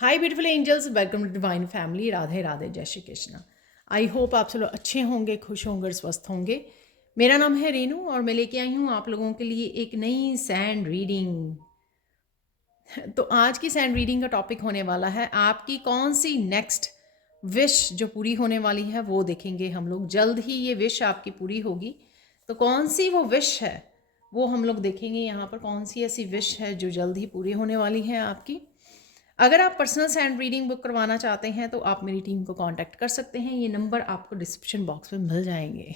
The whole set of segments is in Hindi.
Hi beautiful angels, welcome to divine family. Radhe Radhe, Jai Shri Krishna. I hope आप सब लोग अच्छे होंगे, खुश होंगे और स्वस्थ होंगे। मेरा नाम है रेनू और मैं लेके आई हूँ आप लोगों के लिए एक नई सैंड रीडिंग। तो आज की सैंड रीडिंग का टॉपिक होने वाला है आपकी कौन सी नेक्स्ट विश जो पूरी होने वाली है, वो देखेंगे हम लोग। जल्द ही ये विश आपकी पूरी होगी, तो कौन सी वो विश है वो हम लोग देखेंगे। यहाँ पर कौन सी ऐसी विश है जो जल्द ही पूरी होने वाली है आपकी। अगर आप पर्सनल सैंड रीडिंग बुक करवाना चाहते हैं तो आप मेरी टीम को कांटेक्ट कर सकते हैं। ये नंबर आपको डिस्क्रिप्शन बॉक्स में मिल जाएंगे।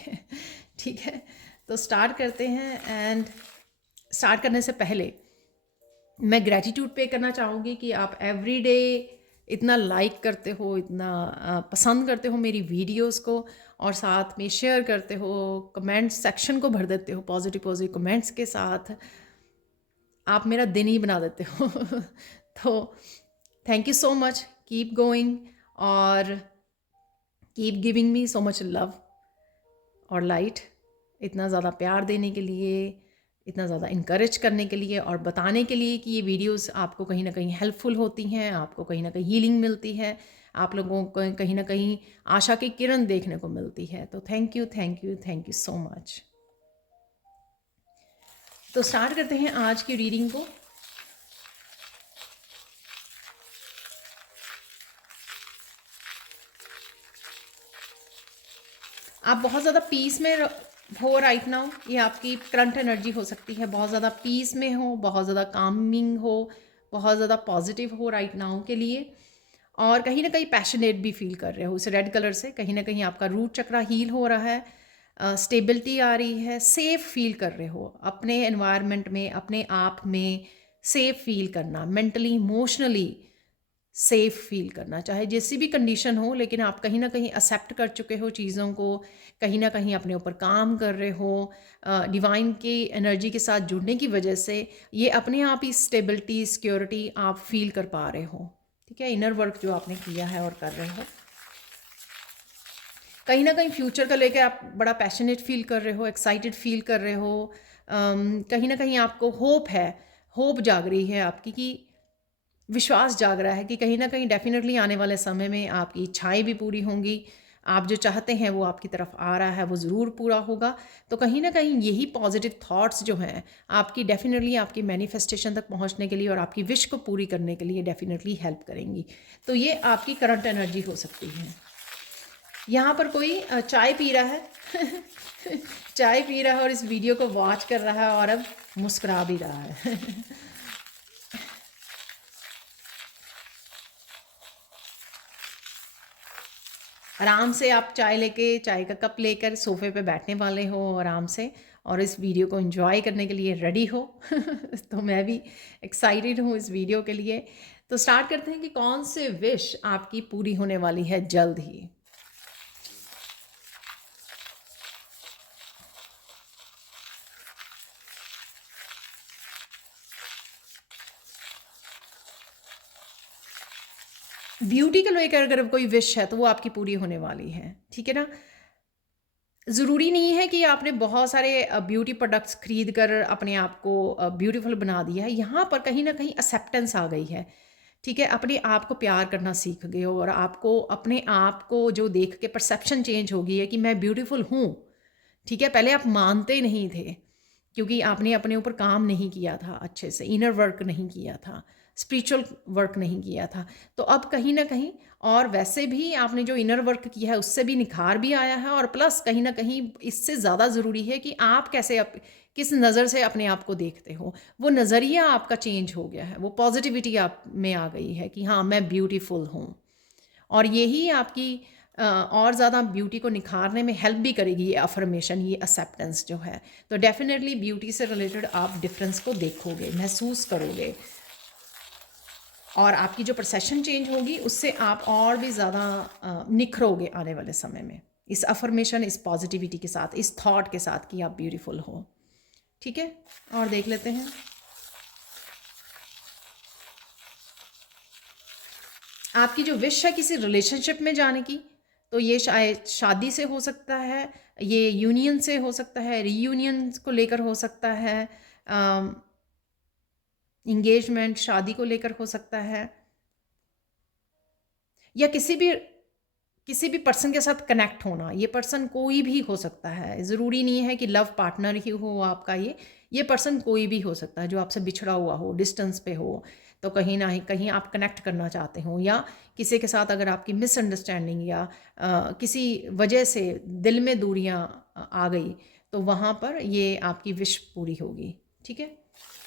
ठीक है, तो स्टार्ट करते हैं। एंड स्टार्ट करने से पहले मैं ग्रैटिट्यूड पे करना चाहूँगी कि आप एवरी डे इतना लाइक करते हो, इतना पसंद करते हो मेरी वीडियोस को, और साथ में शेयर करते हो, कमेंट सेक्शन को भर देते हो पॉजिटिव पॉजिटिव कमेंट्स के साथ। आप मेरा दिन ही बना देते हो। तो thank you so much, keep going और keep giving me so much love और लाइट। इतना ज़्यादा प्यार देने के लिए, इतना ज़्यादा इनकरेज करने के लिए और बताने के लिए कि ये वीडियोस आपको कहीं ना कहीं हेल्पफुल होती हैं, आपको कहीं ना कहीं हीलिंग मिलती है, आप लोगों को कहीं ना कहीं आशा की किरण देखने को मिलती है। तो thank you thank you thank you so much. तो स्टार्ट करते हैं आज की रीडिंग को। आप बहुत ज़्यादा पीस में हो राइट नाउ। ये आपकी करंट एनर्जी हो सकती है, बहुत ज़्यादा पीस में हो, बहुत ज़्यादा कामिंग हो, बहुत ज़्यादा पॉजिटिव हो राइट नाउ के लिए। और कहीं ना कहीं पैशनेट भी फील कर रहे हो उस रेड कलर से। कहीं ना कहीं आपका रूट चक्रा हील हो रहा है, स्टेबिलिटी आ रही है, सेफ फील कर रहे हो अपने एनवायरनमेंट में, अपने आप में सेफ फील करना, मेंटली इमोशनली सेफ फील करना, चाहे जैसी भी कंडीशन हो, लेकिन आप कहीं ना कहीं एक्सेप्ट कर चुके हो चीज़ों को, कहीं ना कहीं अपने ऊपर काम कर रहे हो। डिवाइन की एनर्जी के साथ जुड़ने की वजह से ये अपने आप ही स्टेबिलिटी, सिक्योरिटी आप फील कर पा रहे हो। ठीक है, इनर वर्क जो आपने किया है और कर रहे हो। कहीं ना कहीं फ्यूचर को लेकर आप बड़ा पैशनेट फील कर रहे हो, एक्साइटेड फील कर रहे हो। कहीं ना कहीं आपको होप है, होप जाग रही है आपकी, कि विश्वास जाग रहा है कि कहीं ना कहीं डेफिनेटली आने वाले समय में आपकी इच्छाएं भी पूरी होंगी। आप जो चाहते हैं वो आपकी तरफ आ रहा है, वो ज़रूर पूरा होगा। तो कहीं ना कहीं यही पॉजिटिव थॉट्स जो हैं आपकी डेफिनेटली आपकी मैनिफेस्टेशन तक पहुंचने के लिए और आपकी विश को पूरी करने के लिए डेफिनेटली हेल्प करेंगी। तो ये आपकी करंट एनर्जी हो सकती है। यहाँ पर कोई चाय पी रहा है। चाय पी रहा है और इस वीडियो को वॉच कर रहा है और अब मुस्कुरा भी रहा है। आराम से आप चाय लेके, चाय का कप लेकर सोफे पे बैठने वाले हो आराम से, और इस वीडियो को एंजॉय करने के लिए रेडी हो। तो मैं भी एक्साइटेड हूँ इस वीडियो के लिए। तो स्टार्ट करते हैं कि कौन से विश आपकी पूरी होने वाली है जल्द ही। ब्यूटी को लेकर अगर कोई विश है तो वो आपकी पूरी होने वाली है। ठीक है ना। ज़रूरी नहीं है कि आपने बहुत सारे ब्यूटी प्रोडक्ट्स खरीद कर अपने आप को ब्यूटीफुल बना दिया है। यहाँ पर कहीं ना कहीं एक्सेप्टेंस आ गई है। ठीक है, अपने आप को प्यार करना सीख गए हो और आपको अपने आप को जो देख के परसेप्शन चेंज हो गई है कि मैं ब्यूटीफुल हूँ। ठीक है, पहले आप मानते नहीं थे क्योंकि आपने अपने ऊपर काम नहीं किया था, अच्छे से इनर वर्क नहीं किया था, स्पिरिचुअल वर्क नहीं किया था। तो अब कहीं ना कहीं, और वैसे भी आपने जो इनर वर्क किया है उससे भी निखार भी आया है, और प्लस कहीं ना कहीं इससे ज़्यादा ज़रूरी है कि आप कैसे किस नज़र से अपने आप को देखते हो। वो नज़रिया आपका चेंज हो गया है, वो पॉजिटिविटी आप में आ गई है कि हाँ मैं ब्यूटीफुल हूँ। और यही आपकी और ज़्यादा ब्यूटी को निखारने में हेल्प भी करेगी ये अफर्मेशन, ये एक्सेप्टेंस जो है। तो डेफिनेटली ब्यूटी से रिलेटेड आप डिफरेंस को देखोगे, महसूस करोगे, और आपकी जो परसेप्शन चेंज होगी उससे आप और भी ज़्यादा निखरोगे आने वाले समय में, इस अफर्मेशन, इस पॉजिटिविटी के साथ, इस थॉट के साथ कि आप ब्यूटीफुल हो। ठीक है, और देख लेते हैं आपकी जो विश है किसी रिलेशनशिप में जाने की। तो ये शायद शादी से हो सकता है, ये यूनियन से हो सकता है, रीयूनियन को लेकर हो सकता है, इंगेजमेंट शादी को लेकर हो सकता है। या किसी भी पर्सन के साथ कनेक्ट होना। ये पर्सन कोई भी हो सकता है, ज़रूरी नहीं है कि लव पार्टनर ही हो आपका। ये पर्सन कोई भी हो सकता है जो आपसे बिछड़ा हुआ हो, डिस्टेंस पे हो, तो कहीं ना कहीं आप कनेक्ट करना चाहते हो, या किसी के साथ अगर आपकी मिसअंडरस्टैंडिंग या किसी वजह से दिल में दूरियां आ गई, तो वहाँ पर ये आपकी विश पूरी होगी। ठीक है,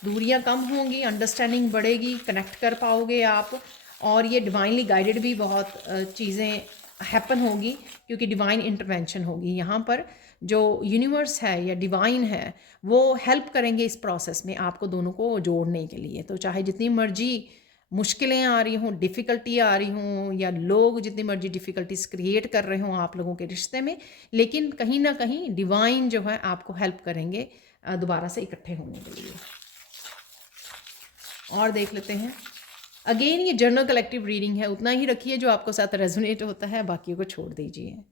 दूरियां कम होंगी, अंडरस्टैंडिंग बढ़ेगी, कनेक्ट कर पाओगे आप, और ये डिवाइनली गाइडेड भी बहुत चीज़ें हैपन होगी, क्योंकि डिवाइन इंटरवेंशन होगी यहाँ पर। जो यूनिवर्स है या डिवाइन है वो हेल्प करेंगे इस प्रोसेस में आपको दोनों को जोड़ने के लिए। तो चाहे जितनी मर्जी मुश्किलें आ रही हों, डिफ़िकल्टी आ रही हों, या लोग जितनी मर्जी डिफ़िकल्टीज क्रिएट कर रहे हों आप लोगों के रिश्ते में, लेकिन कहीं ना कहीं डिवाइन जो है आपको हेल्प करेंगे दोबारा से इकट्ठे होने के लिए। और देख लेते हैं। अगेन ये जनरल कलेक्टिव रीडिंग है, उतना ही रखिए जो आपको साथ रेजोनेट होता है, बाकी को छोड़ दीजिए।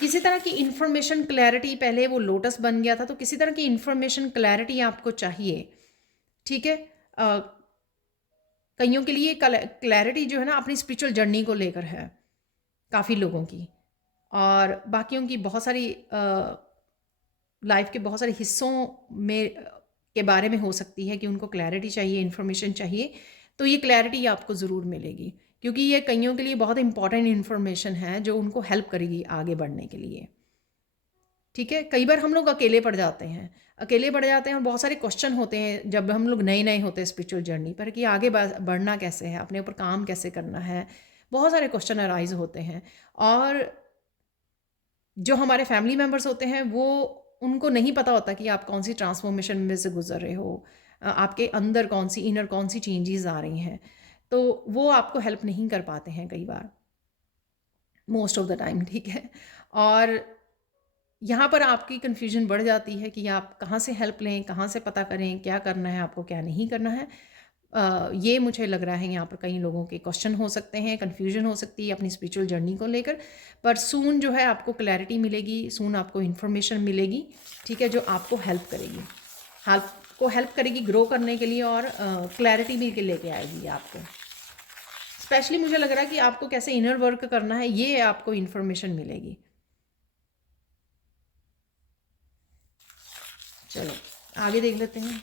किसी तरह की इंफॉर्मेशन क्लैरिटी, पहले वो लोटस बन गया था, तो किसी तरह की इंफॉर्मेशन क्लैरिटी आपको चाहिए। ठीक है, कईयों के लिए क्लैरिटी जो है ना अपनी स्पिरिचुअल जर्नी को लेकर है, काफ़ी लोगों की, और बाकियों की बहुत सारी लाइफ के बहुत सारे हिस्सों में के बारे में हो सकती है कि उनको क्लैरिटी चाहिए, इन्फॉर्मेशन चाहिए। तो ये क्लैरिटी आपको ज़रूर मिलेगी, क्योंकि ये कईयों के लिए बहुत इंपॉर्टेंट इन्फॉर्मेशन है जो उनको हेल्प करेगी आगे बढ़ने के लिए। ठीक है, कई बार हम लोग अकेले पड़ जाते हैं, और बहुत सारे क्वेश्चन होते हैं जब हम लोग नए नए होते हैं स्पिरिचुअल जर्नी पर, कि आगे बढ़ना कैसे है, अपने ऊपर काम कैसे करना है। बहुत सारे क्वेश्चन अराइज होते हैं, और जो हमारे फैमिली मेम्बर्स होते हैं वो, उनको नहीं पता होता कि आप कौन सी ट्रांसफॉर्मेशन में से गुजर रहे हो, आपके अंदर कौन सी इनर कौन सी चेंजेस आ रही हैं, तो वो आपको हेल्प नहीं कर पाते हैं कई बार, मोस्ट ऑफ द टाइम। ठीक है, और यहाँ पर आपकी कन्फ्यूजन बढ़ जाती है कि आप कहाँ से हेल्प लें, कहाँ से पता करें क्या करना है आपको, क्या नहीं करना है। ये मुझे लग रहा है यहाँ पर कई लोगों के क्वेश्चन हो सकते हैं, कन्फ्यूजन हो सकती है अपनी स्पिरिचुअल जर्नी को लेकर। पर सून जो है आपको क्लैरिटी मिलेगी, सून आपको इन्फॉर्मेशन मिलेगी। ठीक है, जो आपको हेल्प करेगी ग्रो करने के लिए, और क्लैरिटी भी लेके आएगी आपको। स्पेशली मुझे लग रहा है कि आपको कैसे इनर वर्क करना है, ये आपको इन्फॉर्मेशन मिलेगी। चलो आगे देख लेते हैं।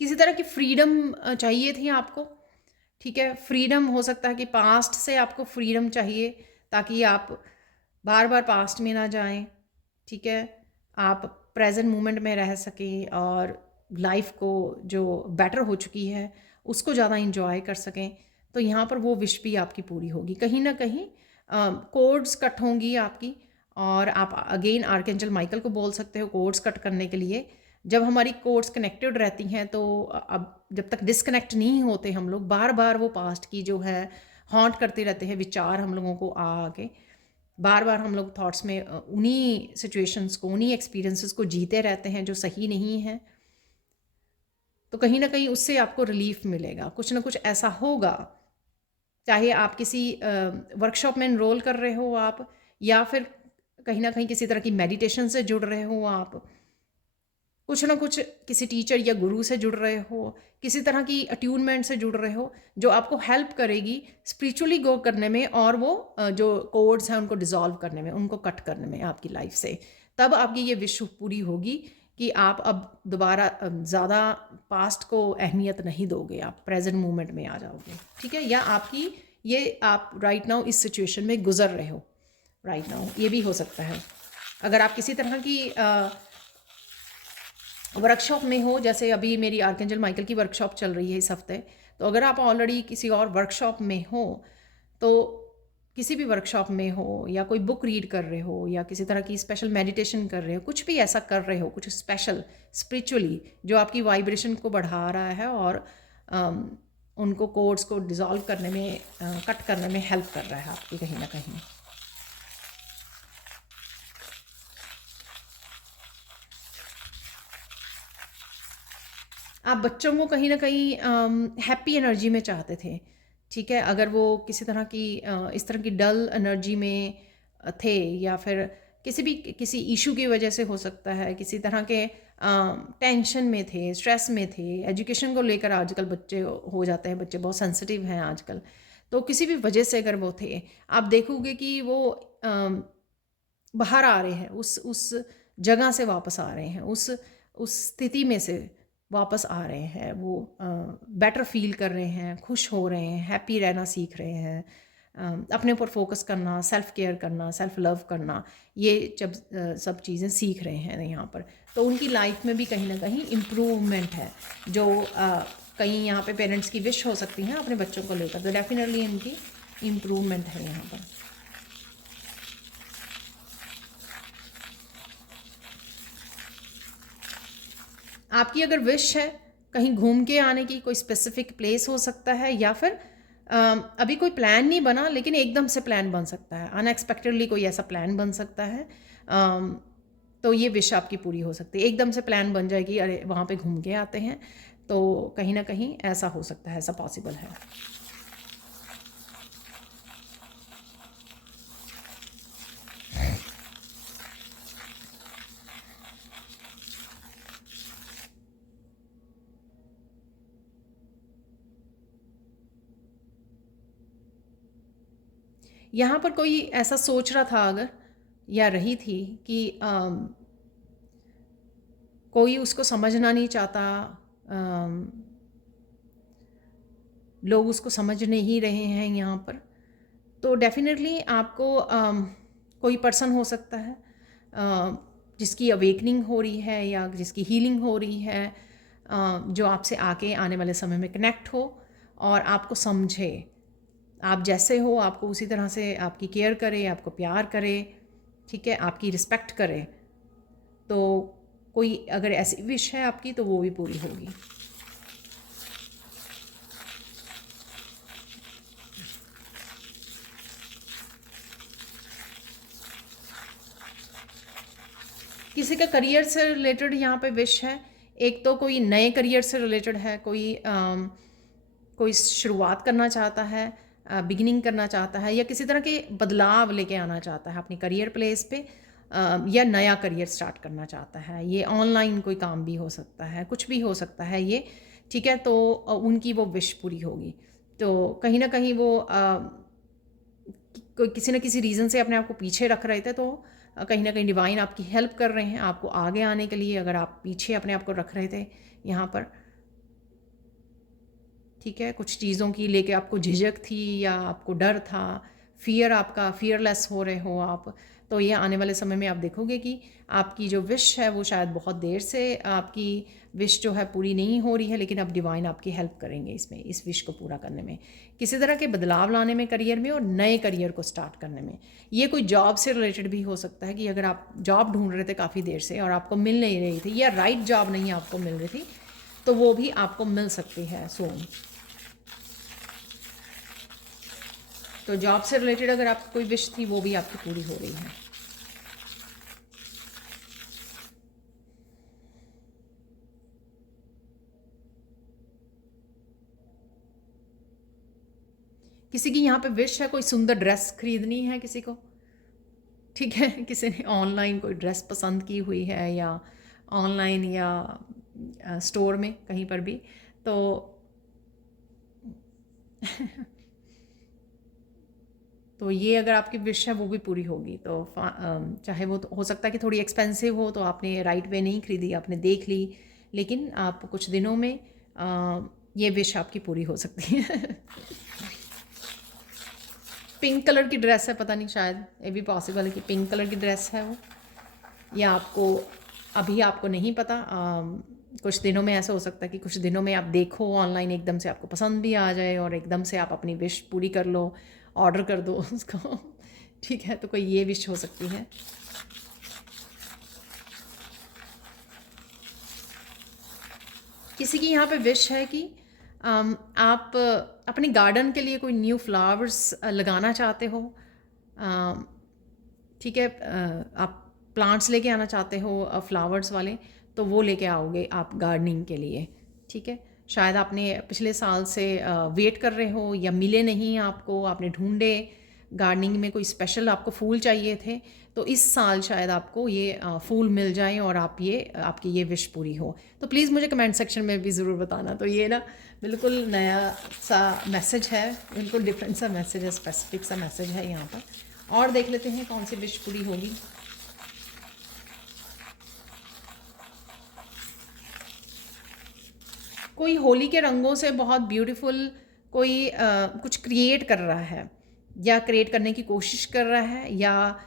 किसी तरह की फ्रीडम चाहिए थी आपको। ठीक है, फ्रीडम हो सकता है कि पास्ट से आपको फ्रीडम चाहिए, ताकि आप बार बार पास्ट में ना जाएं। ठीक है, आप प्रेजेंट मोमेंट में रह सकें, और लाइफ को जो बेटर हो चुकी है उसको ज़्यादा इंजॉय कर सकें। तो यहाँ पर वो विश भी आपकी पूरी होगी। कहीं ना कहीं कोड्स कट होंगी आपकी, और आप अगेन आर्कएंजल माइकल को बोल सकते हो कोड्स कट करने के लिए। जब हमारी कोड्स कनेक्टेड रहती हैं, तो अब जब तक डिस्कनेक्ट नहीं होते हम लोग, बार बार वो पास्ट की जो है हॉन्ट करते रहते हैं विचार हम लोगों को आके, बार बार हम लोग थॉट्स में उन्हीं सिचुएशंस को, उन्हीं एक्सपीरियंसेस को जीते रहते हैं जो सही नहीं है। तो कहीं ना कहीं उससे आपको रिलीफ मिलेगा, कुछ ना कुछ ऐसा होगा। चाहे आप किसी वर्कशॉप में इनरोल कर रहे हो आप, या फिर कहीं ना कहीं किसी तरह की मेडिटेशन से जुड़ रहे हो आप, कुछ ना कुछ किसी टीचर या गुरु से जुड़ रहे हो, किसी तरह की अट्यूनमेंट से जुड़ रहे हो जो आपको हेल्प करेगी स्पिरिचुअली ग्रो करने में, और वो जो कोड्स हैं उनको डिसॉल्व करने में, उनको कट करने में आपकी लाइफ से। तब आपकी ये विश पूरी होगी कि आप अब दोबारा ज़्यादा पास्ट को अहमियत नहीं दोगे, आप प्रेजेंट मोमेंट में आ जाओगे। ठीक है, या आपकी ये आप राइट नाउ इस सिचुएशन में गुजर रहे हो राइट नाउ, ये भी हो सकता है। अगर आप किसी तरह की वर्कशॉप में हो, जैसे अभी मेरी आर्कएंजल माइकल की वर्कशॉप चल रही है इस हफ्ते, तो अगर आप ऑलरेडी किसी और वर्कशॉप में हो, तो किसी भी वर्कशॉप में हो, या कोई बुक रीड कर रहे हो, या किसी तरह की स्पेशल मेडिटेशन कर रहे हो, कुछ भी ऐसा कर रहे हो, कुछ स्पेशल स्पिरिचुअली जो आपकी वाइब्रेशन को बढ़ा रहा है, और उनको कोड्स को डिसॉल्व करने में, कट करने में हेल्प कर रहा है आपकी कहीं ना कहीं। आप बच्चों को कहीं ना कहीं हैप्पी एनर्जी में चाहते थे, ठीक है। अगर वो किसी तरह की इस तरह की डल एनर्जी में थे, या फिर किसी इशू की वजह से हो सकता है, किसी तरह के टेंशन में थे, स्ट्रेस में थे, एजुकेशन को लेकर आजकल बच्चे हो जाते हैं, बच्चे बहुत सेंसिटिव हैं आजकल, तो किसी भी वजह से अगर वो थे, आप देखोगे कि वो बाहर आ रहे हैं, उस जगह से वापस आ रहे हैं, उस स्थिति में से वापस आ रहे हैं, वो बेटर फील कर रहे हैं, खुश हो रहे हैं, हैप्पी रहना सीख रहे हैं, अपने ऊपर फोकस करना, सेल्फ केयर करना, सेल्फ लव करना, ये जब सब चीज़ें सीख रहे हैं यहाँ पर, तो उनकी लाइफ में भी कहीं ना कहीं इम्प्रूवमेंट है, जो कहीं यहाँ पे पेरेंट्स की विश हो सकती है अपने बच्चों को लेकर, तो डेफिनेटली इनकी इम्प्रूवमेंट है यहाँ पर। आपकी अगर विश है कहीं घूम के आने की, कोई स्पेसिफिक प्लेस हो सकता है, या फिर अभी कोई प्लान नहीं बना लेकिन एकदम से प्लान बन सकता है, अनएक्सपेक्टेडली कोई ऐसा प्लान बन सकता है, तो ये विश आपकी पूरी हो सकती है। एकदम से प्लान बन जाएगी, अरे वहाँ पे घूम के आते हैं, तो कहीं ना कहीं ऐसा हो सकता है, ऐसा पॉसिबल है। यहाँ पर कोई ऐसा सोच रहा था अगर, या रही थी कि कोई उसको समझना नहीं चाहता, लोग उसको समझ नहीं रहे हैं यहाँ पर, तो डेफिनेटली आपको कोई पर्सन हो सकता है जिसकी अवेकनिंग हो रही है या जिसकी हीलिंग हो रही है, जो आपसे आके आने वाले समय में कनेक्ट हो और आपको समझे, आप जैसे हो आपको उसी तरह से आपकी केयर करे, आपको प्यार करे, ठीक है, आपकी रिस्पेक्ट करे, तो कोई अगर ऐसी विश है आपकी तो वो भी पूरी होगी। किसी का करियर से रिलेटेड यहाँ पे विश है, एक तो कोई नए करियर से रिलेटेड है, कोई शुरुआत करना चाहता है, बिगिनिंग करना चाहता है, या किसी तरह के बदलाव लेके आना चाहता है अपनी करियर प्लेस पे, या नया करियर स्टार्ट करना चाहता है। ये ऑनलाइन कोई काम भी हो सकता है, कुछ भी हो सकता है ये, ठीक है। तो उनकी वो विश पूरी होगी, तो कहीं ना कहीं वो किसी न किसी रीज़न से अपने आप को पीछे रख रहे थे, तो कहीं ना कहीं डिवाइन आपकी हेल्प कर रहे हैं आपको आगे आने के लिए, अगर आप पीछे अपने आप को रख रहे थे यहाँ पर, ठीक है, कुछ चीज़ों की लेके आपको झिझक थी या आपको डर था, फियर, आपका फियरलेस हो रहे हो आप, तो ये आने वाले समय में आप देखोगे कि आपकी जो विश है वो शायद बहुत देर से आपकी विश जो है पूरी नहीं हो रही है, लेकिन अब डिवाइन आपकी हेल्प करेंगे इसमें, इस विश को पूरा करने में, किसी तरह के बदलाव लाने में करियर में, और नए करियर को स्टार्ट करने में। ये कोई जॉब से रिलेटेड भी हो सकता है कि अगर आप जॉब ढूंढ रहे थे काफ़ी देर से और आपको मिल नहीं रही थी, या राइट जॉब नहीं आपको मिल रही थी, तो वो भी आपको मिल सकती है सून। तो जॉब से रिलेटेड अगर आपकी कोई विश थी वो भी आपकी पूरी हो रही है। किसी की यहाँ पे विश है कोई सुंदर ड्रेस खरीदनी है किसी को, ठीक है, किसी ने ऑनलाइन कोई ड्रेस पसंद की हुई है, या ऑनलाइन या स्टोर में कहीं पर भी, तो तो ये अगर आपकी विश है वो भी पूरी होगी, तो चाहे वो तो हो सकता है कि थोड़ी एक्सपेंसिव हो, तो आपने राइट वे नहीं खरीदी, आपने देख ली, लेकिन आप कुछ दिनों में ये विश आपकी पूरी हो सकती है। पिंक कलर की ड्रेस है, पता नहीं, शायद ये भी पॉसिबल है कि पिंक कलर की ड्रेस है वो, या आपको अभी आपको नहीं पता, कुछ दिनों में ऐसा हो सकता है कि कुछ दिनों में आप देखो ऑनलाइन, एकदम से आपको पसंद भी आ जाए और एकदम से आप अपनी विश पूरी कर लो, ऑर्डर कर दो उसको, ठीक है, तो कोई ये विश हो सकती है। किसी की यहाँ पे विश है कि आप अपने गार्डन के लिए कोई न्यू फ्लावर्स लगाना चाहते हो, ठीक है, आप प्लांट्स लेके आना चाहते हो फ्लावर्स वाले, तो वो लेके आओगे आप गार्डनिंग के लिए, ठीक है। शायद आपने पिछले साल से वेट कर रहे हो या मिले नहीं आपको, आपने ढूंढे, गार्डनिंग में कोई स्पेशल आपको फूल चाहिए थे, तो इस साल शायद आपको ये फूल मिल जाएं और आपकी ये विश पूरी हो। तो प्लीज़ मुझे कमेंट सेक्शन में भी ज़रूर बताना। तो ये ना बिल्कुल नया सा मैसेज है, बिल्कुल डिफरेंट सा मैसेज है, स्पेसिफिक सा मैसेज है यहाँ पर। और देख लेते हैं कौन सी विश पूरी होगी। कोई होली के रंगों से बहुत ब्यूटीफुल कोई कुछ क्रिएट कर रहा है या क्रिएट करने की कोशिश कर रहा है, या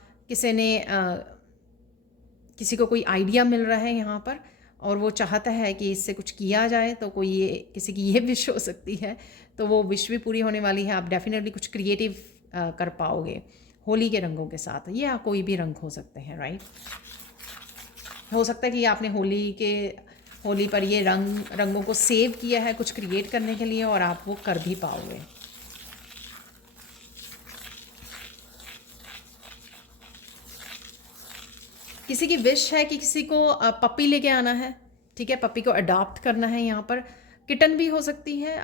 किसी को कोई आइडिया मिल रहा है यहाँ पर और वो चाहता है कि इससे कुछ किया जाए। तो कोई ये किसी की ये विश हो सकती है, तो वो विश भी पूरी होने वाली है। आप डेफिनेटली कुछ क्रिएटिव कर पाओगे होली के रंगों के साथ, या कोई भी रंग हो सकते हैं, राइट। हो सकता है कि आपने होली पर ये रंगों को सेव किया है कुछ क्रिएट करने के लिए, और आप वो कर भी पाओगे। किसी की विश है कि किसी को पपी लेके आना है, ठीक है, पपी को अडॉप्ट करना है। यहाँ पर किटन भी हो सकती है,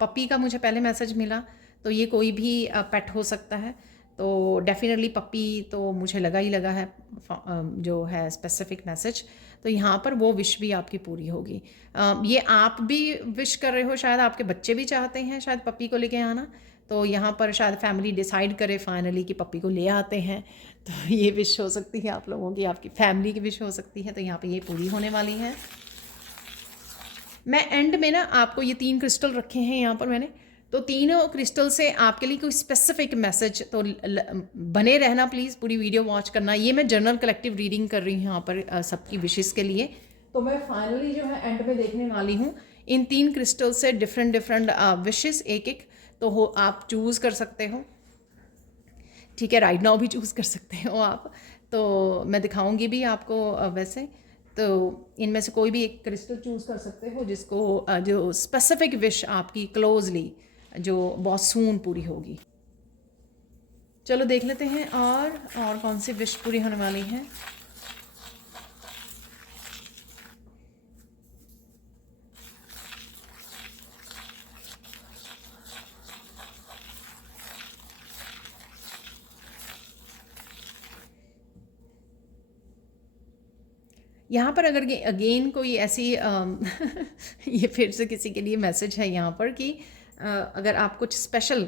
पपी का मुझे पहले मैसेज मिला, तो ये कोई भी पेट हो सकता है। तो डेफिनेटली पपी तो मुझे लगा है जो है स्पेसिफिक मैसेज। तो यहाँ पर वो विश भी आपकी पूरी होगी। ये आप भी विश कर रहे हो, शायद आपके बच्चे भी चाहते हैं शायद पपी को लेके आना, तो यहाँ पर शायद फैमिली डिसाइड करे फाइनली कि पपी को ले आते हैं। तो ये विश हो सकती है आप लोगों की, आपकी फैमिली की विश हो सकती है। तो यहाँ पे ये पूरी होने वाली है। मैं एंड में ना आपको ये 3 क्रिस्टल रखे हैं यहाँ पर मैंने, तो तीनों क्रिस्टल से आपके लिए कोई स्पेसिफिक मैसेज, तो बने रहना प्लीज़, पूरी वीडियो वॉच करना। ये मैं जनरल कलेक्टिव रीडिंग कर रही हूँ यहाँ पर सबकी विशेस के लिए। तो मैं फाइनली जो है एंड में देखने वाली हूँ इन 3 क्रिस्टल से डिफरेंट विशेस एक, तो आप चूज़ कर सकते हो, ठीक है। राइट नाउ भी चूज़ कर सकते हो आप, तो मैं दिखाऊंगी भी आपको वैसे। तो इनमें से कोई भी एक क्रिस्टल चूज़ कर सकते हो जिसको जो स्पेसिफिक विश आपकी क्लोजली जो बहुत सून पूरी होगी। चलो देख लेते हैं और कौन सी विश पूरी होने वाली है। यहाँ पर अगर अगेन कोई ऐसी ये फिर से किसी के लिए मैसेज है यहाँ पर कि अगर आप कुछ स्पेशल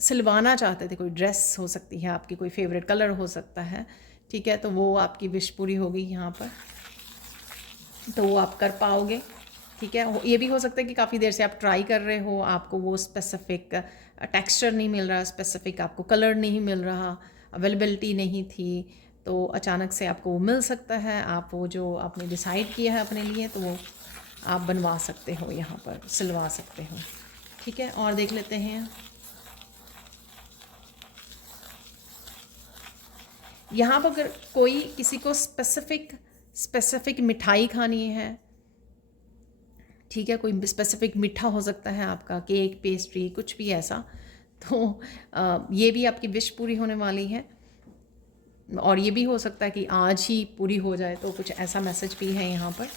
सिलवाना चाहते थे, कोई ड्रेस हो सकती है आपकी, कोई फेवरेट कलर हो सकता है, ठीक है, तो वो आपकी विश पूरी होगी यहाँ पर, तो वो आप कर पाओगे, ठीक है। ये भी हो सकता है कि काफ़ी देर से आप ट्राई कर रहे हो, आपको वो स्पेसिफिक टेक्सचर नहीं मिल रहा, स्पेसिफिक आपको कलर नहीं मिल रहा, अवेलेबिलिटी नहीं थी, तो अचानक से आपको वो मिल सकता है। आप वो जो आपने डिसाइड किया है अपने लिए, तो वो आप बनवा सकते हो, यहाँ पर सिलवा सकते हो, ठीक है। और देख लेते हैं यहाँ पर, अगर कोई किसी को स्पेसिफिक मिठाई खानी है, ठीक है, कोई स्पेसिफिक मीठा हो सकता है आपका, केक, पेस्ट्री, कुछ भी ऐसा, तो ये भी आपकी विश पूरी होने वाली है। और ये भी हो सकता है कि आज ही पूरी हो जाए, तो कुछ ऐसा मैसेज भी है यहाँ पर।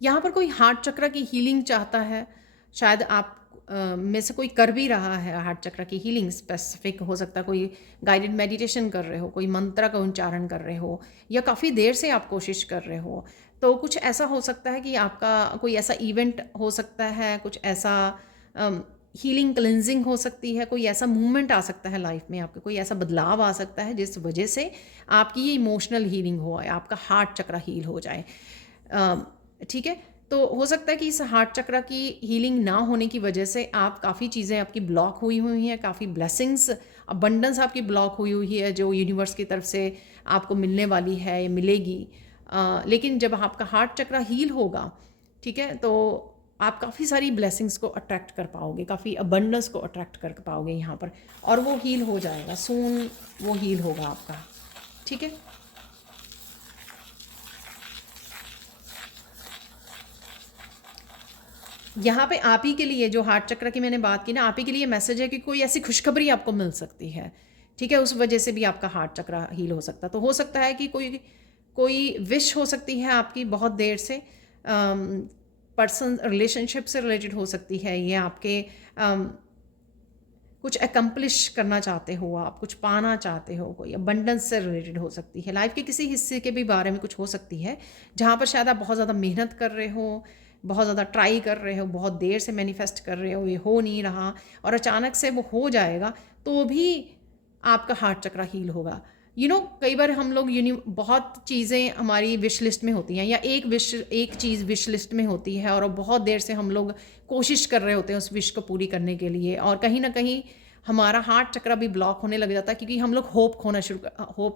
यहाँ पर कोई हार्ट चक्र की हीलिंग चाहता है, शायद आप में से कोई कर भी रहा है हार्ट चक्र की हीलिंग। स्पेसिफिक हो सकता है कोई गाइडेड मेडिटेशन कर रहे हो, कोई मंत्र का उच्चारण कर रहे हो, या काफ़ी देर से आप कोशिश कर रहे हो। तो कुछ ऐसा हो सकता है कि आपका कोई ऐसा इवेंट हो सकता है, कुछ ऐसा हीलिंग क्लिनजिंग हो सकती है, कोई ऐसा मूवमेंट आ सकता है लाइफ में आपके, कोई ऐसा बदलाव आ सकता है जिस वजह से आपकी ये इमोशनल हीलिंग हो, आपका हार्ट चक्र हील हो जाए, ठीक है। तो हो सकता है कि इस हार्ट चक्र की हीलिंग ना होने की वजह से आप काफ़ी चीज़ें आपकी ब्लॉक हुई हैं, काफ़ी ब्लेसिंग्स अबंडेंस आपकी ब्लॉक हुई है जो यूनिवर्स की तरफ से आपको मिलने वाली है या मिलेगी। लेकिन जब आपका हार्ट चक्र हील होगा, ठीक है, तो आप काफ़ी सारी ब्लेसिंग्स को अट्रैक्ट कर पाओगे, काफ़ी अबंडेंस को अट्रैक्ट कर पाओगे यहाँ पर, और वो हील हो जाएगा सून, वो हील होगा आपका, ठीक है। यहाँ पे आप ही के लिए, जो हार्ट चक्र की मैंने बात की ना, आप ही के लिए मैसेज है कि कोई ऐसी खुशखबरी आपको मिल सकती है, ठीक है, उस वजह से भी आपका हार्ट चक्र हील हो सकता है। तो हो सकता है कि कोई कोई विश हो सकती है आपकी बहुत देर से, पर्सन रिलेशनशिप से रिलेटेड हो सकती है, ये आपके कुछ एकम्प्लिश करना चाहते हो, आप कुछ पाना चाहते हो, कोई अबंडेंस से रिलेटेड हो सकती है, लाइफ के किसी हिस्से के भी बारे में कुछ हो सकती है जहाँ पर शायद आप बहुत ज़्यादा मेहनत कर रहे हो, बहुत ज़्यादा ट्राई कर रहे हो, बहुत देर से मैनिफेस्ट कर रहे हो, ये हो नहीं रहा और अचानक से वो हो जाएगा, तो भी आपका हार्ट चक्र हील होगा। कई बार हम लोग बहुत चीज़ें हमारी विश लिस्ट में होती हैं, या एक चीज़ विश लिस्ट में होती है और बहुत देर से हम लोग कोशिश कर रहे होते हैं उस विश को पूरी करने के लिए, और कहीं ना कहीं हमारा हार्ट चक्र भी ब्लॉक होने लग जाता है, क्योंकि हम लोग होप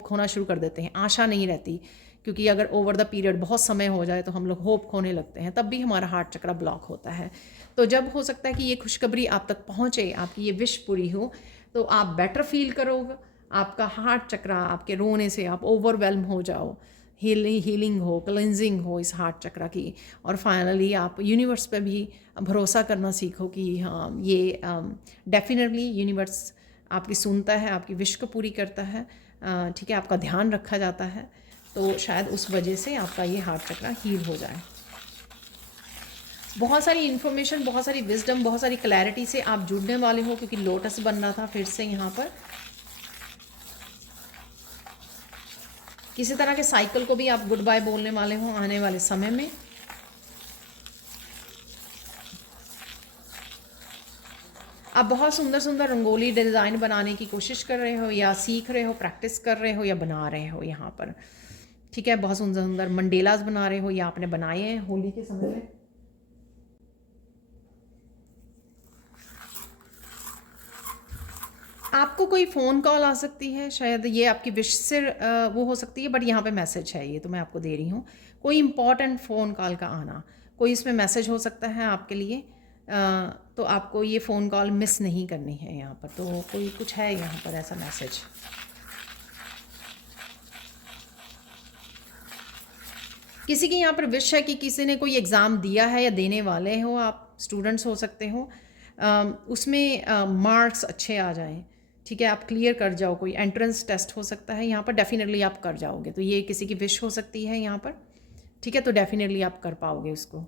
खोना शुरू कर देते हैं, आशा नहीं रहती, क्योंकि अगर ओवर द पीरियड बहुत समय हो जाए तो हम लोग होप खोने लगते हैं, तब भी हमारा हार्ट चक्र ब्लॉक होता है। तो जब हो सकता है कि ये खुशखबरी आप तक पहुँचे, आपकी ये विश पूरी हो, तो आप बेटर फील करोगे, आपका हार्ट चक्र, आपके रोने से आप ओवरवेल्म हो जाओ, हीलिंग हो, क्लेंजिंग हो इस हार्ट चक्र की, और फाइनली आप यूनिवर्स पे भी भरोसा करना सीखो कि हाँ, ये डेफिनेटली यूनिवर्स आपकी सुनता है, आपकी विश को पूरी करता है, ठीक है, आपका ध्यान रखा जाता है, तो शायद उस वजह से आपका ये हार्ट चक्र हील हो जाए। बहुत सारी इन्फॉर्मेशन, बहुत सारी विजडम, बहुत सारी क्लैरिटी से आप जुड़ने वाले हो, क्योंकि लोटस बन रहा था फिर से यहाँ पर। किसी तरह के साइकिल को भी आप गुड बाय बोलने वाले हो आने वाले समय में। आप बहुत सुंदर सुंदर रंगोली डिज़ाइन बनाने की कोशिश कर रहे हो, या सीख रहे हो, प्रैक्टिस कर रहे हो, या बना रहे हो यहाँ पर, ठीक है, बहुत सुंदर सुंदर मंडेलास बना रहे हो, या आपने बनाए हैं होली के समय में। आपको कोई फ़ोन कॉल आ सकती है, शायद ये आपकी विश से वो हो सकती है, बट यहाँ पे मैसेज है, ये तो मैं आपको दे रही हूँ, कोई इंपॉर्टेंट फ़ोन कॉल का आना, कोई इसमें मैसेज हो सकता है आपके लिए, तो आपको ये फ़ोन कॉल मिस नहीं करनी है यहाँ पर। तो कोई कुछ है यहाँ पर ऐसा मैसेज। किसी की यहाँ पर विश है कि किसी ने कोई एग्ज़ाम दिया है या देने वाले हो, आप स्टूडेंट्स हो सकते हो, उसमें मार्क्स अच्छे आ जाएं, ठीक है, आप क्लियर कर जाओ, कोई एंट्रेंस टेस्ट हो सकता है यहाँ पर, डेफिनेटली आप कर जाओगे, तो ये किसी की विश हो सकती है यहाँ पर, ठीक है, तो डेफिनेटली आप कर पाओगे उसको,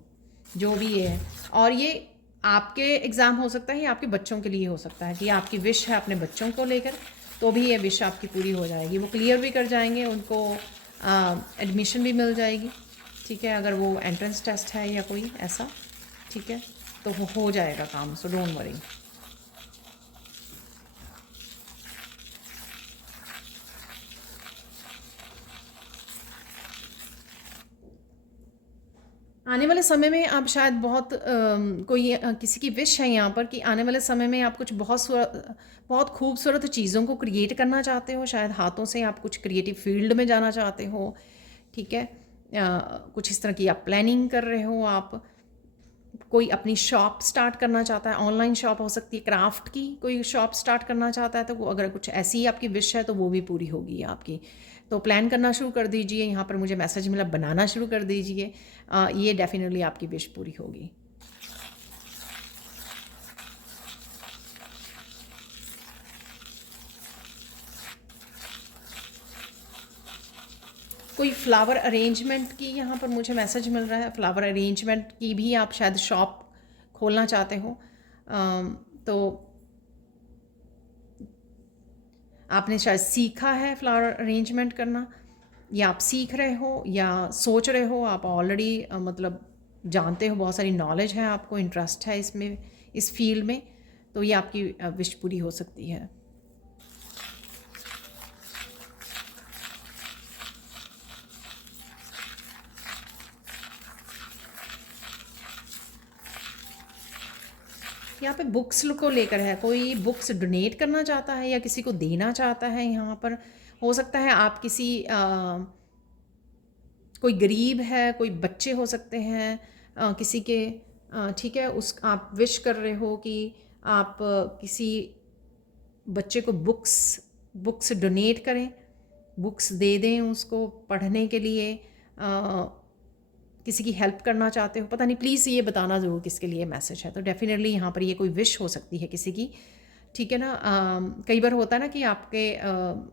जो भी ये है। और ये आपके एग्ज़ाम हो सकता है या आपके बच्चों के लिए हो सकता है, कि आपकी विश है अपने बच्चों को लेकर, तो भी ये विश आपकी पूरी हो जाएगी, वो क्लियर भी कर जाएंगे, उनको एडमिशन भी मिल जाएगी, ठीक है, अगर वो एंट्रेंस टेस्ट है या कोई ऐसा, ठीक है, तो वो हो जाएगा काम, सो डोंट वरी। आने वाले समय में आप शायद बहुत किसी की विश है यहाँ पर कि आने वाले समय में आप कुछ बहुत खूबसूरत चीज़ों को क्रिएट करना चाहते हो, शायद हाथों से आप कुछ क्रिएटिव फील्ड में जाना चाहते हो, ठीक है, कुछ इस तरह की आप प्लानिंग कर रहे हो, आप कोई अपनी शॉप स्टार्ट करना चाहता है, ऑनलाइन शॉप हो सकती है, क्राफ्ट की कोई शॉप स्टार्ट करना चाहता है, तो वो अगर कुछ ऐसी ही आपकी विश है तो वो भी पूरी होगी आपकी। तो प्लान करना शुरू कर दीजिए, यहाँ पर मुझे मैसेज मिला, बनाना शुरू कर दीजिए, ये डेफिनेटली आपकी विश पूरी होगी। कोई फ्लावर अरेंजमेंट की यहाँ पर मुझे मैसेज मिल रहा है, फ्लावर अरेंजमेंट की भी आप शायद शॉप खोलना चाहते हो, तो आपने शायद सीखा है फ्लावर अरेंजमेंट करना, या आप सीख रहे हो या सोच रहे हो, आप ऑलरेडी मतलब जानते हो, बहुत सारी नॉलेज है आपको, इंटरेस्ट है इसमें, इस फील्ड में, तो ये आपकी विश पूरी हो सकती है। यहाँ पे बुक्स को लेकर है, कोई बुक्स डोनेट करना चाहता है या किसी को देना चाहता है, यहाँ पर हो सकता है आप किसी कोई गरीब है, कोई बच्चे हो सकते हैं किसी के, ठीक है, उस आप विश कर रहे हो कि आप किसी बच्चे को बुक्स डोनेट करें, बुक्स दे दें उसको पढ़ने के लिए, किसी की हेल्प करना चाहते हो, पता नहीं, प्लीज़ ये बताना ज़रूर किसके लिए मैसेज है, तो डेफिनेटली यहाँ पर ये कोई विश हो सकती है किसी की, ठीक है ना। कई बार होता है ना कि आपके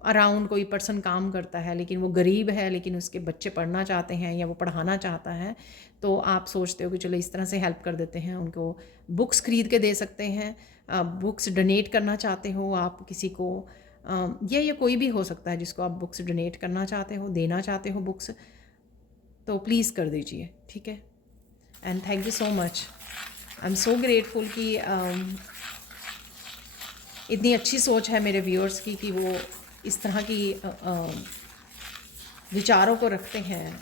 अराउंड कोई पर्सन काम करता है लेकिन वो गरीब है, लेकिन उसके बच्चे पढ़ना चाहते हैं या वो पढ़ाना चाहता है, तो आप सोचते हो कि चलो इस तरह से हेल्प कर देते हैं, उनको बुक्स खरीद के दे सकते हैं, बुक्स डोनेट करना चाहते हो आप किसी को, ये कोई भी हो सकता है जिसको आप बुक्स डोनेट करना चाहते हो, देना चाहते हो बुक्स, तो प्लीज़ कर दीजिए, ठीक है। And thank you so much, I am so grateful कि इतनी अच्छी सोच है मेरे व्यूअर्स की कि वो इस तरह की विचारों को रखते हैं।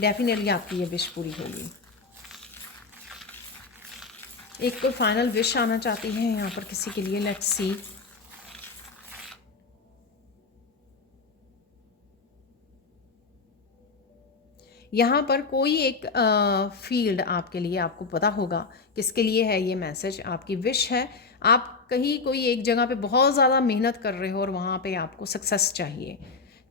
डेफिनेटली आपकी ये विश पूरी होगी। एक कोई फाइनल विश आना चाहती है यहाँ पर किसी के लिए, लेट्स सी। यहाँ पर कोई एक फील्ड आपके लिए, आपको पता होगा किसके लिए है ये मैसेज, आपकी विश है। आप कहीं कोई एक जगह पे बहुत ज़्यादा मेहनत कर रहे हो और वहाँ पे आपको सक्सेस चाहिए,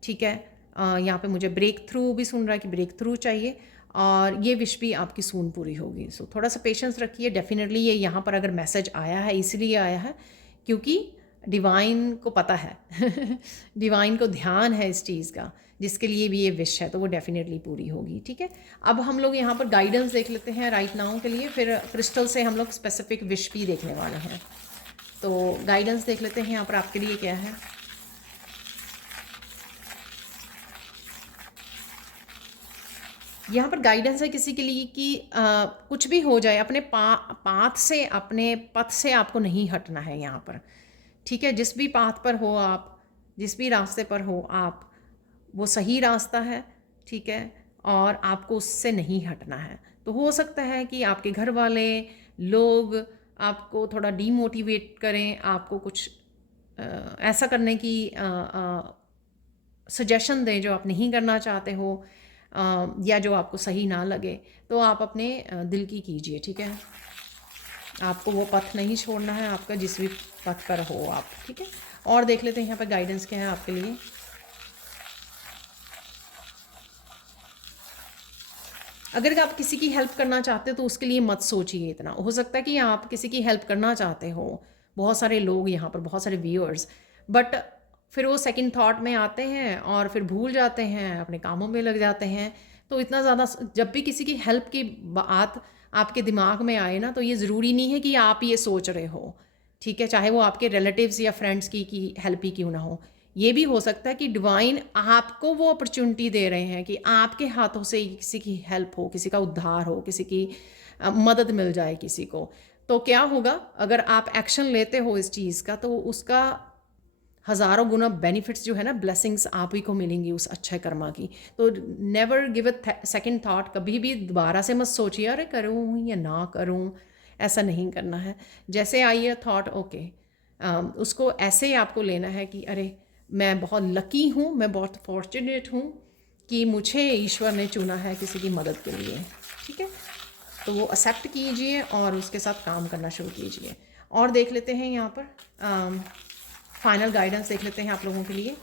ठीक है। यहाँ पे मुझे ब्रेक थ्रू भी सुन रहा है कि ब्रेक थ्रू चाहिए, और ये विश भी आपकी सून पूरी होगी। सो थोड़ा सा पेशेंस रखिए। डेफिनेटली ये यहाँ पर अगर मैसेज आया है इसलिए आया है क्योंकि डिवाइन को पता है डिवाइन को ध्यान है इस चीज़ का, जिसके लिए भी ये विश है, तो वो डेफिनेटली पूरी होगी, ठीक है। अब हम लोग यहाँ पर गाइडेंस देख लेते हैं राइट नाउ के लिए, फिर क्रिस्टल से हम लोग स्पेसिफिक विश भी देखने वाले हैं। तो गाइडेंस देख लेते हैं यहाँ पर आपके लिए क्या है। यहाँ पर गाइडेंस है किसी के लिए कि कुछ भी हो जाए, अपने पाथ से, अपने पथ से आपको नहीं हटना है यहाँ पर, ठीक है। जिस भी पाथ पर हो आप, जिस भी रास्ते पर हो आप, वो सही रास्ता है, ठीक है, और आपको उससे नहीं हटना है। तो हो सकता है कि आपके घर वाले लोग आपको थोड़ा डीमोटिवेट करें, आपको कुछ ऐसा करने की सजेशन दें जो आप नहीं करना चाहते हो, या जो आपको सही ना लगे, तो आप अपने दिल की कीजिए, ठीक है। आपको वो पथ नहीं छोड़ना है, आपका जिस भी पथ पर हो आप, ठीक है। और देख लेते हैं यहाँ पर गाइडेंस क्या है आपके लिए। अगर आप किसी की हेल्प करना चाहते हो तो उसके लिए मत सोचिए इतना। हो सकता है कि आप किसी की हेल्प करना चाहते हो, बहुत सारे लोग यहाँ पर, बहुत सारे व्यूअर्स, बट फिर वो सेकंड थॉट में आते हैं और फिर भूल जाते हैं, अपने कामों में लग जाते हैं। तो इतना ज़्यादा जब भी किसी की हेल्प की बात आपके दिमाग में आए ना, तो ये ज़रूरी नहीं है कि आप ये सोच रहे हो, ठीक है, चाहे वो आपके रिलेटिव्स या फ्रेंड्स की हेल्प ही क्यों ना हो। ये भी हो सकता है कि डिवाइन आपको वो अपॉर्चुनिटी दे रहे हैं कि आपके हाथों से किसी की हेल्प हो, किसी का उद्धार हो, किसी की मदद मिल जाए किसी को। तो क्या होगा अगर आप एक्शन लेते हो इस चीज़ का, तो उसका हज़ारों गुना बेनिफिट्स जो है ना, ब्लेसिंग्स आप ही को मिलेंगी उस अच्छे कर्मा की। तो never give a second thought, कभी भी दोबारा से मत सोचिए अरे करूँ या ना करूँ, ऐसा नहीं करना है। जैसे आई है थॉट, ओके, उसको ऐसे ही आपको लेना है कि अरे मैं बहुत लकी हूँ, मैं बहुत फॉर्चुनेट हूँ कि मुझे ईश्वर ने चुना है किसी की मदद के लिए, ठीक है। तो वो एक्सेप्ट कीजिए और उसके साथ काम करना शुरू कीजिए। और देख लेते हैं यहाँ पर फाइनल गाइडेंस देख लेते हैं आप लोगों के लिए।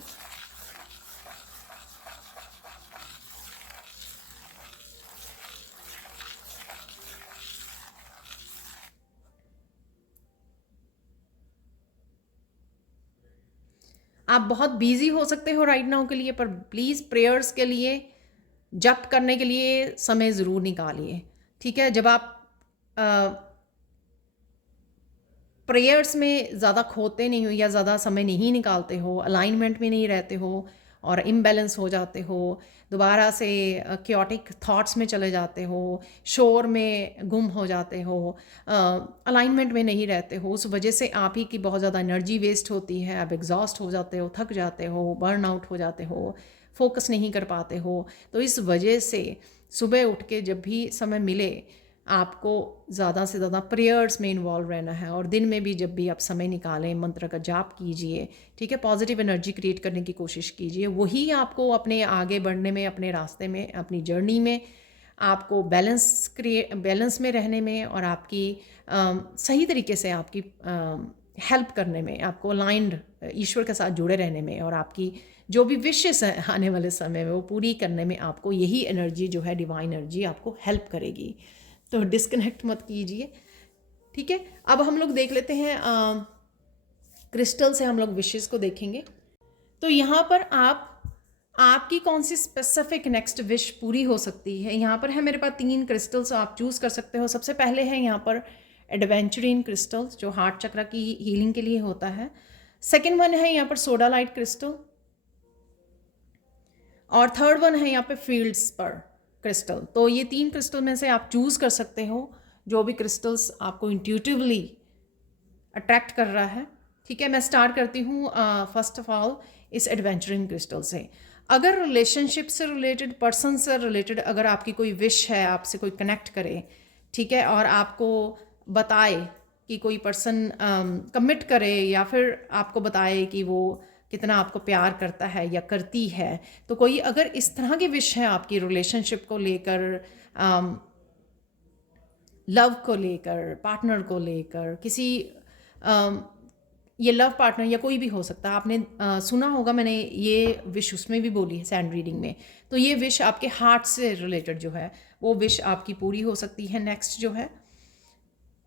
आप बहुत बिजी हो सकते हो राइट नाउ के लिए, पर प्लीज़ प्रेयर्स के लिए, जप करने के लिए समय ज़रूर निकालिए, ठीक है। जब आप प्रेयर्स में ज़्यादा खोते नहीं हो या ज़्यादा समय नहीं निकालते हो, अलाइनमेंट में नहीं रहते हो और इम्बैलेंस हो जाते हो, दोबारा से क्योटिक थॉट्स में चले जाते हो, शोर में गुम हो जाते हो, अलाइनमेंट में नहीं रहते हो, उस वजह से आप ही की बहुत ज़्यादा एनर्जी वेस्ट होती है, आप एग्जॉस्ट हो जाते हो, थक जाते हो, बर्न आउट हो जाते हो, फोकस नहीं कर पाते हो। तो इस वजह से सुबह उठ के जब भी समय मिले आपको ज़्यादा से ज़्यादा प्रेयर्स में इन्वॉल्व रहना है, और दिन में भी जब भी आप समय निकालें मंत्र का जाप कीजिए, ठीक है। पॉजिटिव एनर्जी क्रिएट करने की कोशिश कीजिए, वही आपको अपने आगे बढ़ने में, अपने रास्ते में, अपनी जर्नी में आपको बैलेंस में रहने में और आपकी सही तरीके से आपकी हेल्प करने में, आपको अलाइंड ईश्वर के साथ जुड़े रहने में, और आपकी जो भी विशेस है आने वाले समय में वो पूरी करने में आपको यही एनर्जी जो है, डिवाइन एनर्जी आपको हेल्प करेगी। तो डिस्कनेक्ट मत कीजिए, ठीक है। अब हम लोग देख लेते हैं क्रिस्टल से हम लोग विशेस को देखेंगे। तो यहाँ पर आपकी कौन सी स्पेसिफिक नेक्स्ट विश पूरी हो सकती है। यहाँ पर है मेरे पास 3 क्रिस्टल्स आप चूज़ कर सकते हो। सबसे पहले है यहाँ पर एडवेंचरिन क्रिस्टल्स जो हार्ट चक्र की हीलिंग के लिए होता है। सेकेंड वन है यहाँ पर सोडालाइट क्रिस्टल और थर्ड वन है यहाँ पे फील्ड्स पर क्रिस्टल। तो ये 3 क्रिस्टल में से आप चूज़ कर सकते हो जो भी क्रिस्टल्स आपको इंट्यूटिवली अट्रैक्ट कर रहा है, ठीक है। मैं स्टार्ट करती हूँ फर्स्ट ऑफ ऑल इस एडवेंचरिंग क्रिस्टल से। अगर रिलेशनशिप से रिलेटेड, पर्सन से रिलेटेड अगर आपकी कोई विश है, आपसे कोई कनेक्ट करे, ठीक है, और आपको बताए कि कोई पर्सन कमिट करे या फिर आपको बताए कि वो कितना आपको प्यार करता है या करती है, तो कोई अगर इस तरह की विश है आपकी रिलेशनशिप को लेकर, लव को लेकर, पार्टनर को लेकर, किसी ये लव पार्टनर या कोई भी हो सकता है। आपने सुना होगा, मैंने ये विश उसमें भी बोली है सैंड रीडिंग में। तो ये विश आपके हार्ट से रिलेटेड जो है वो विश आपकी पूरी हो सकती है। नेक्स्ट जो है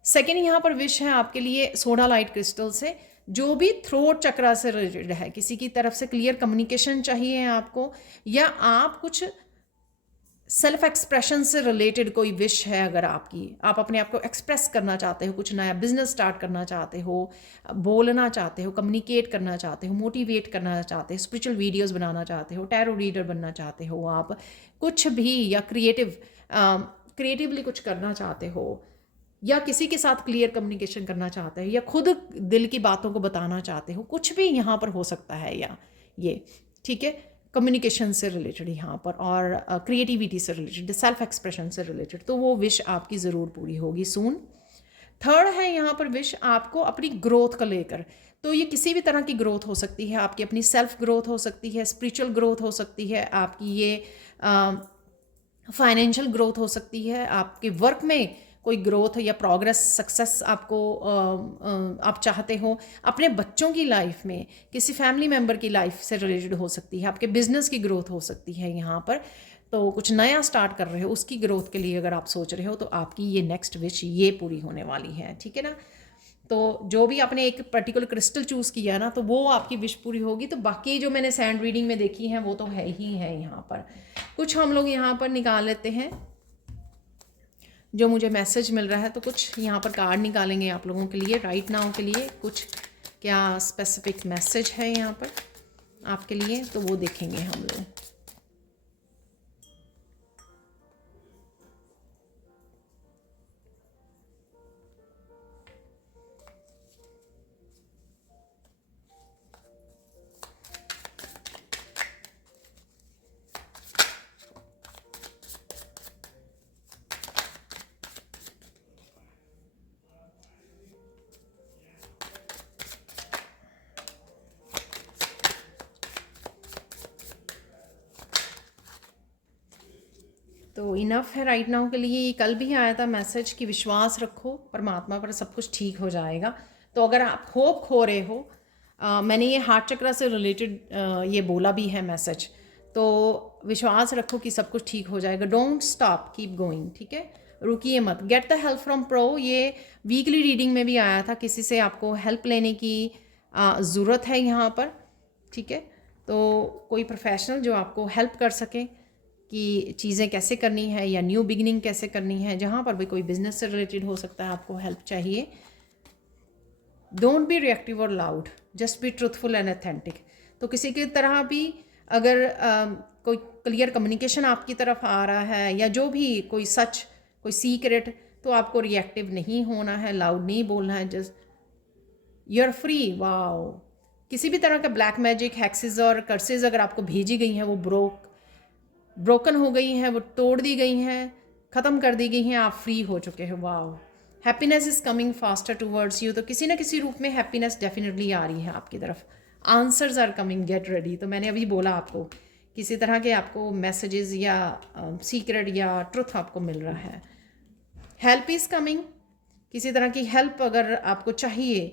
सेकेंड यहाँ पर विश है आपके लिए सोडालाइट क्रिस्टल से, जो भी थ्रोट चक्रा से रिलेटेड है। किसी की तरफ से क्लियर कम्युनिकेशन चाहिए आपको, या आप कुछ सेल्फ एक्सप्रेशन से रिलेटेड कोई विश है, अगर आप अपने आप को एक्सप्रेस करना चाहते हो, कुछ नया बिजनेस स्टार्ट करना चाहते हो, बोलना चाहते हो, कम्युनिकेट करना चाहते हो, मोटिवेट करना चाहते हो, स्पिरिचुअल वीडियोस बनाना चाहते हो, टैरो रीडर बनना चाहते हो, आप कुछ भी, या क्रिएटिवली कुछ करना चाहते हो, या किसी के साथ क्लियर कम्युनिकेशन करना चाहते हो, या खुद दिल की बातों को बताना चाहते हो, कुछ भी यहाँ पर हो सकता है। या ये ठीक है, कम्युनिकेशन से रिलेटेड यहाँ पर, और क्रिएटिविटी से रिलेटेड, सेल्फ एक्सप्रेशन से रिलेटेड, तो वो विश आपकी ज़रूर पूरी होगी सून। थर्ड है यहाँ पर विश आपको अपनी ग्रोथ को लेकर। तो ये किसी भी तरह की ग्रोथ हो सकती है, आपकी अपनी सेल्फ ग्रोथ हो सकती है, स्पिरिचुअल ग्रोथ हो सकती है, आपकी ये फाइनेंशियल ग्रोथ हो सकती है, आपके वर्क में कोई ग्रोथ या प्रोग्रेस, सक्सेस आपको आप चाहते हो, अपने बच्चों की लाइफ में, किसी फैमिली मेम्बर की लाइफ से रिलेटेड हो सकती है, आपके बिजनेस की ग्रोथ हो सकती है यहाँ पर। तो कुछ नया स्टार्ट कर रहे हो, उसकी ग्रोथ के लिए अगर आप सोच रहे हो, तो आपकी ये नेक्स्ट विश ये पूरी होने वाली है, ठीक है ना। तो जो भी आपने एक पर्टिकुलर क्रिस्टल चूज़ किया ना, तो वो आपकी विश पूरी होगी। तो बाकी जो मैंने सैंड रीडिंग में देखी है वो तो है ही है। यहाँ पर कुछ हम लोग यहाँ पर निकाल लेते हैं जो मुझे मैसेज मिल रहा है। तो कुछ यहाँ पर कार्ड निकालेंगे आप लोगों के लिए राइट नाउ के लिए, कुछ क्या स्पेसिफिक मैसेज है यहाँ पर आपके लिए, तो वो देखेंगे हम लोग। तो इनफ है राइट नाउ के लिए। कल भी आया था मैसेज कि विश्वास रखो परमात्मा पर, सब कुछ ठीक हो जाएगा। तो अगर आप होप खो रहे हो, मैंने ये हार्ट चक्र से रिलेटेड ये बोला भी है मैसेज, तो विश्वास रखो कि सब कुछ ठीक हो जाएगा। डोंट स्टॉप, कीप गोइंग, ठीक है, रुकिए मत। Get the help from pro, ये वीकली रीडिंग में भी आया था, किसी से आपको हेल्प लेने की ज़रूरत है यहाँ पर, ठीक है। तो कोई प्रोफेशनल जो आपको हेल्प कर सके कि चीज़ें कैसे करनी है, या न्यू बिगिनिंग कैसे करनी है, जहाँ पर भी कोई बिजनेस से रिलेटेड हो सकता है आपको हेल्प चाहिए। डोंट बी रिएक्टिव और loud, just be truthful and authentic. तो किसी की तरह भी अगर कोई क्लियर कम्युनिकेशन आपकी तरफ आ रहा है, या जो भी कोई सच, कोई सीक्रेट, तो आपको रिएक्टिव नहीं होना है, लाउड नहीं बोलना है, just you are free. Wow, किसी भी तरह का ब्लैक मैजिक, हैक्सेस और कर्सेस अगर आपको भेजी गई हैं, वो ब्रोकन हो गई हैं, वो तोड़ दी गई हैं, ख़त्म कर दी गई हैं, आप फ्री हो चुके हैं। Wow, happiness is coming faster towards you. तो किसी ना किसी रूप में हैप्पीनेस डेफिनेटली आ रही है आपकी तरफ। Answers are coming, get ready. तो मैंने अभी बोला आपको किसी तरह के आपको मैसेजेस या सीक्रेट या ट्रुथ आपको मिल रहा है। हेल्प इज़ कमिंग, किसी तरह की हेल्प अगर आपको चाहिए,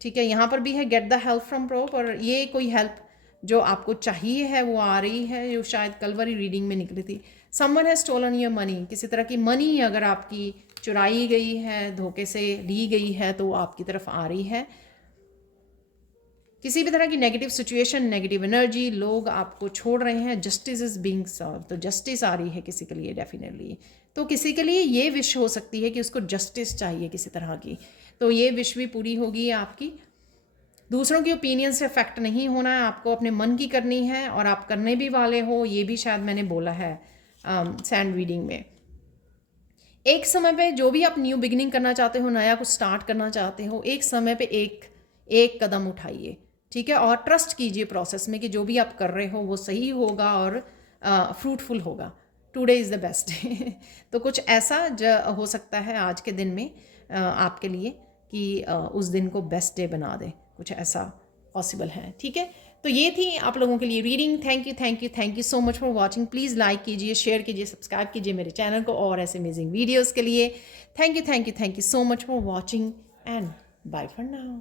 ठीक है। यहाँ पर भी है get the help from pro, पर ये कोई हेल्प जो आपको चाहिए है वो आ रही है, जो शायद कल वाली रीडिंग में निकली थी। Someone has stolen your money, किसी तरह की मनी अगर आपकी चुराई गई है, धोखे से ली गई है, तो वो आपकी तरफ आ रही है। किसी भी तरह की नेगेटिव सिचुएशन, नेगेटिव एनर्जी, लोग आपको छोड़ रहे हैं, जस्टिस इज बीइंग सर्व, तो जस्टिस आ रही है किसी के लिए डेफिनेटली। तो किसी के लिए ये विश हो सकती है कि उसको जस्टिस चाहिए किसी तरह की, तो ये विश भी पूरी होगी आपकी। दूसरों की ओपिनियन से अफेक्ट नहीं होना है, आपको अपने मन की करनी है और आप करने भी वाले हो, ये भी शायद मैंने बोला है सैंड रीडिंग में। एक समय पे जो भी आप न्यू बिगिनिंग करना चाहते हो, नया कुछ स्टार्ट करना चाहते हो, एक समय पे एक कदम उठाइए, ठीक है, और ट्रस्ट कीजिए प्रोसेस में कि जो भी आप कर रहे हो वो सही होगा और फ्रूटफुल होगा। Today is the best day. तो कुछ ऐसा हो सकता है आज के दिन में आपके लिए कि उस दिन को बेस्ट डे बना दे, कुछ ऐसा पॉसिबल है, ठीक है। तो ये थी आप लोगों के लिए reading. Thank you thank you thank you so much for watching. Please like कीजिए, शेयर कीजिए, सब्सक्राइब कीजिए मेरे चैनल को और ऐसे अमेजिंग वीडियोज़ के लिए। Thank you so much for watching and bye for now.